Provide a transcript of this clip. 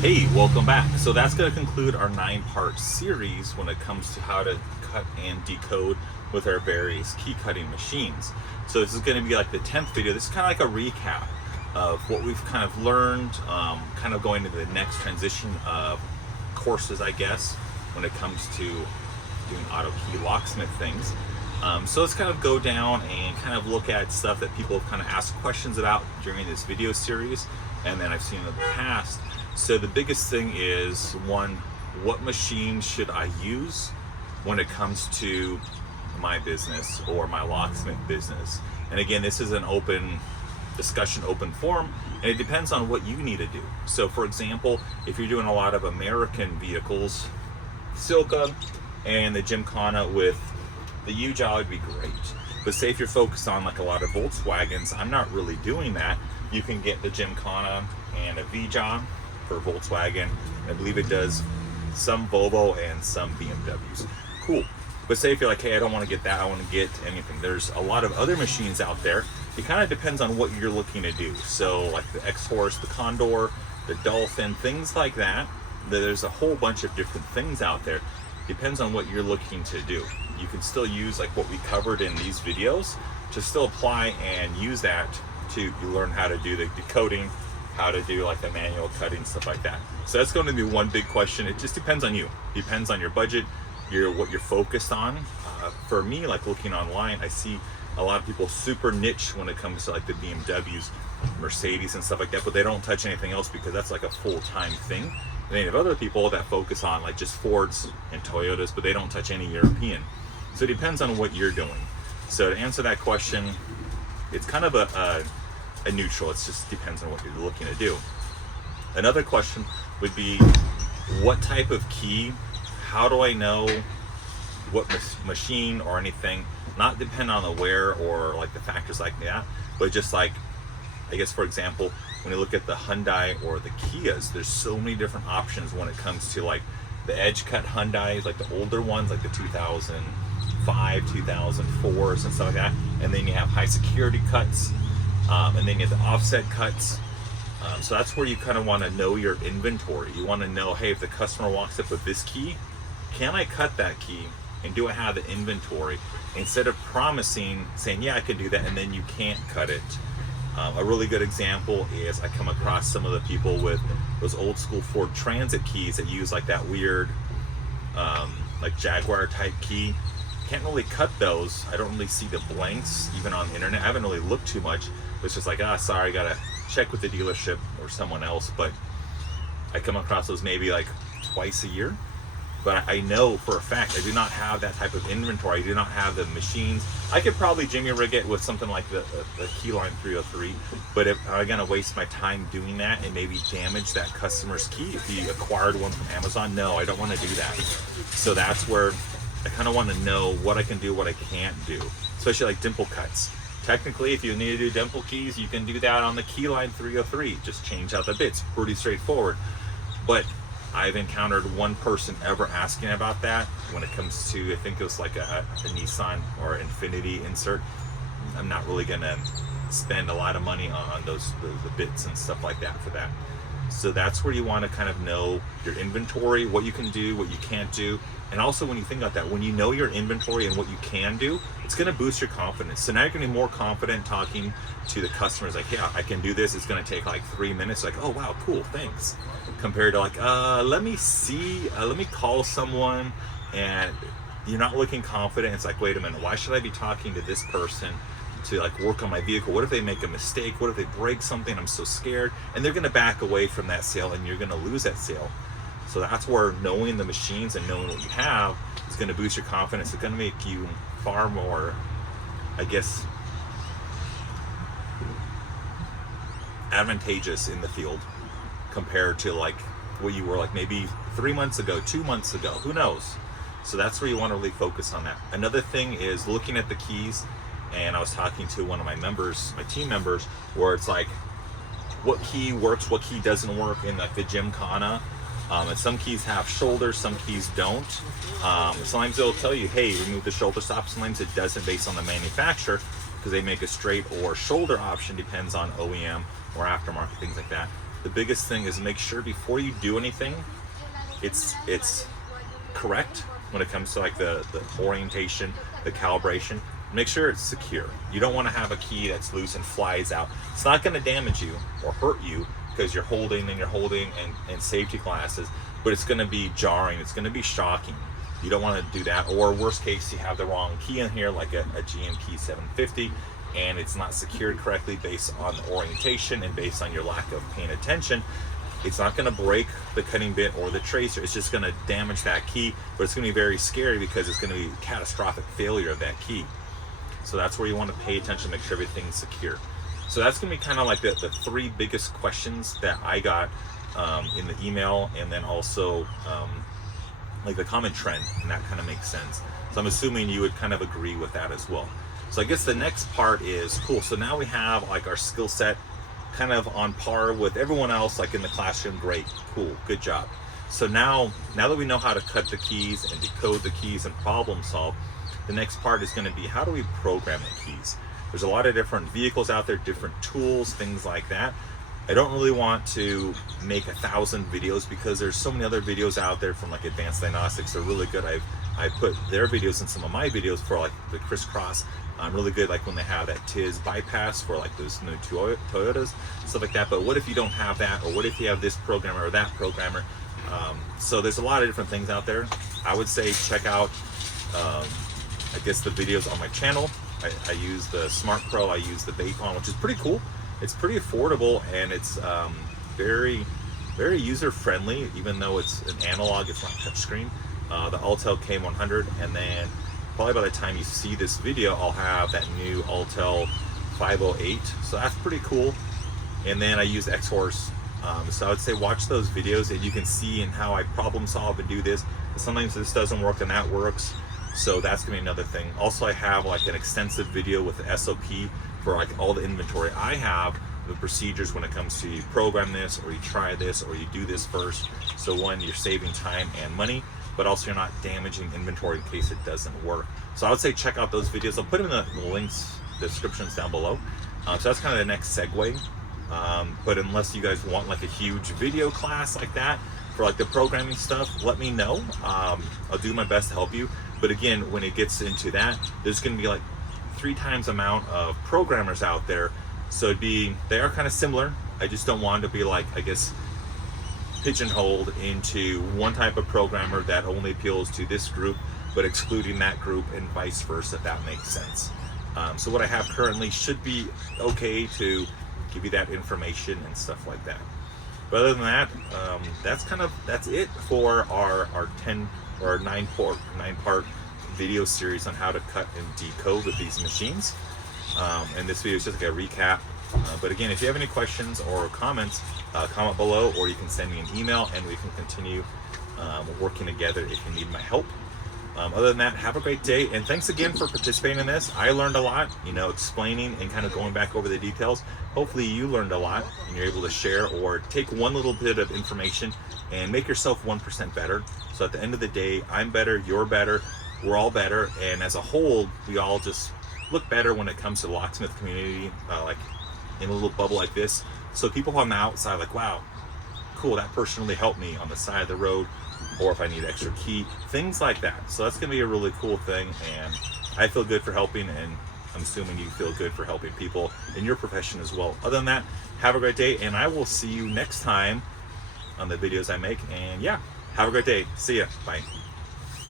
Hey, welcome back. So that's going to conclude our 9-part series when it comes to how to cut and decode with our various key cutting machines. So this is going to be like the 10th video. This is kind of like a recap of what we've kind of learned, kind of going into the next transition of courses, I guess, when it comes to doing auto key locksmith things. So let's kind of go down and kind of look at stuff that people have kind of asked questions about during this video series, and then I've seen in the past. So the biggest thing is, one, what machine should I use when it comes to my business or my locksmith business? And again, this is an open discussion, open forum, and it depends on what you need to do. So for example, if you're doing a lot of American vehicles, Silca and the Gymkhana with the U-jaw would be great. But say if you're focused on like a lot of Volkswagens, I'm not really doing that. You can get the Gymkhana and a V-jaw for Volkswagen. I believe it does some Volvo and some BMWs. Cool. But say if you're like, hey, I don't want to get that, I want to get anything. There's a lot of other machines out there. It kind of depends on what you're looking to do. So like the X-Horse, the Condor, the Dolphin, things like that. There's a whole bunch of different things out there. Depends on what you're looking to do. You can still use like what we covered in these videos to still apply and use that to learn how to do the decoding, how to do like the manual cutting, stuff like that. So that's going to be one big question. It just depends on you. Depends on your budget, what you're focused on. For me, like looking online, I see a lot of people super niche when it comes to like the BMWs, Mercedes and stuff like that, but they don't touch anything else because that's like a full-time thing. And then you have other people that focus on like just Fords and Toyotas, but they don't touch any European. So it depends on what you're doing. So to answer that question, it's kind of a neutral. It just depends on what you're looking to do. Another question would be, what type of key? How do I know what machine or anything? Not depend on the wear or like the factors like that, but just like, I guess for example, when you look at the Hyundai or the Kias, there's so many different options when it comes to like the edge cut Hyundais, like the older ones, like the 2005, 2004s and stuff like that. And then you have high security cuts. And then you have the offset cuts. So that's where you kind of want to know your inventory. You want to know, hey, if the customer walks up with this key, can I cut that key? And do I have the inventory? Instead of promising, saying, yeah, I can do that, and then you can't cut it. A really good example is I come across some of the people with those old school Ford Transit keys that use like that weird, like Jaguar type key. Can't really cut those. I don't really see the blanks even on the internet. I haven't really looked too much. It's just like, sorry, gotta check with the dealership or someone else. But I come across those maybe like twice a year. But I know for a fact I do not have that type of inventory. I do not have the machines. I could probably jimmy rig it with something like the Keyline 303. But if I'm gonna waste my time doing that and maybe damage that customer's key if he acquired one from Amazon, no, I don't want to do that. So that's where I kind of want to know what I can do, what I can't do, especially like dimple cuts. Technically, if you need to do dimple keys, you can do that on the Keyline 303. Just change out the bits, pretty straightforward. But I've encountered one person ever asking about that when it comes to, I think it was like a Nissan or Infiniti insert. I'm not really gonna spend a lot of money on the bits and stuff like that for that. So that's where you want to kind of know your inventory, what you can do, what you can't do. And also when you think about that, when you know your inventory and what you can do, it's going to boost your confidence. So now you're going to be more confident talking to the customers like, yeah, I can do this. It's going to take like 3 minutes. Like, oh, wow, cool, thanks. Compared to like, let me call someone, and you're not looking confident. It's like, wait a minute, why should I be talking to this person to like work on my vehicle? What if they make a mistake? What if they break something? I'm so scared. And they're going to back away from that sale, and you're going to lose that sale. So that's where knowing the machines and knowing what you have is going to boost your confidence. It's going to make you far more, I guess, advantageous in the field compared to like what you were like maybe 3 months ago, 2 months ago, who knows? So that's where you want to really focus on that. Another thing is looking at the keys. And I was talking to one of my members, my team members, where it's like, what key works, what key doesn't work in like the Gymkhana. And some keys have shoulders, some keys don't. Sometimes it'll tell you, hey, remove the shoulder stop. Sometimes it doesn't based on the manufacturer because they make a straight or shoulder option, depends on OEM or aftermarket, things like that. the biggest thing is make sure before you do anything, it's correct when it comes to like the orientation, the calibration. Make sure it's secure. You don't want to have a key that's loose and flies out. It's not going to damage you or hurt you because you're holding and safety glasses, but it's going to be jarring. It's going to be shocking. You don't want to do that. Or worst case, you have the wrong key in here, like a GMP 750, and it's not secured correctly based on the orientation and based on your lack of paying attention. It's not going to break the cutting bit or the tracer. It's just going to damage that key, but it's going to be very scary because it's going to be catastrophic failure of that key. So that's where you want to pay attention, make sure everything's secure. So that's going to be kind of like the three biggest questions that I got in the email, and then also like the common trend, and that kind of makes sense. So I'm assuming you would kind of agree with that as well. So I guess the next part is, cool, so now we have like our skill set kind of on par with everyone else, like in the classroom. Great, cool, good job. So now that we know how to cut the keys and decode the keys and problem solve, the next part is going to be, how do we program the keys? There's a lot of different vehicles out there, different tools, things like that. I don't really want to make 1,000 videos because there's so many other videos out there from like Advanced Diagnostics. They're really good. I put their videos in some of my videos for like the crisscross. Really good, like when they have that TIS bypass for like those new Toyotas, stuff like that. But what if you don't have that, or what if you have this programmer or that programmer? So there's a lot of different things out there. I would say check out I guess the videos on my channel. I use the Smart Pro, I use the Bacon, which is pretty cool. It's pretty affordable, and it's very user friendly, even though it's an analog, it's not touchscreen. The Altel K100, and then probably by the time you see this video, I'll have that new Altel 508, so that's pretty cool. And then I use X-Horse, so I would say watch those videos and you can see in how I problem solve and do this. Sometimes this doesn't work and that works, so that's gonna be another thing. Also, I have like an extensive video with the SOP for like all the inventory. I have the procedures when it comes to you program this, or you try this, or you do this first. So one, you're saving time and money, but also you're not damaging inventory in case it doesn't work. So I would say check out those videos. I'll put them in the links, descriptions down below. So that's kind of the next segue. But unless you guys want like a huge video class like that for like the programming stuff, let me know. I'll do my best to help you. But again, when it gets into that, there's going to be like 3 times amount of programmers out there. So they are kind of similar. I just don't want to be like, I guess, pigeonholed into one type of programmer that only appeals to this group, but excluding that group, and vice versa, if that makes sense. So what I have currently should be okay to give you that information and stuff like that. But other than that, that's it for our 9-part video series on how to cut and decode with these machines. And this video is just like a recap. But again, if you have any questions or comments, comment below, or you can send me an email and we can continue working together if you need my help. Other than that, have a great day, and thanks again for participating in this. I learned a lot, explaining and kind of going back over the details. Hopefully you learned a lot and you're able to share or take one little bit of information and make yourself 1% better. So at the end of the day, I'm better, you're better, we're all better, and as a whole, we all just look better when it comes to the Locksmith community, like in a little bubble like this. So people on the outside like, wow, cool, that person really helped me on the side of the road, or if I need extra key, things like that. So that's gonna be a really cool thing, and I feel good for helping, and I'm assuming you feel good for helping people in your profession as well. Other than that, have a great day, and I will see you next time on the videos I make. And yeah, have a great day. See ya. Bye.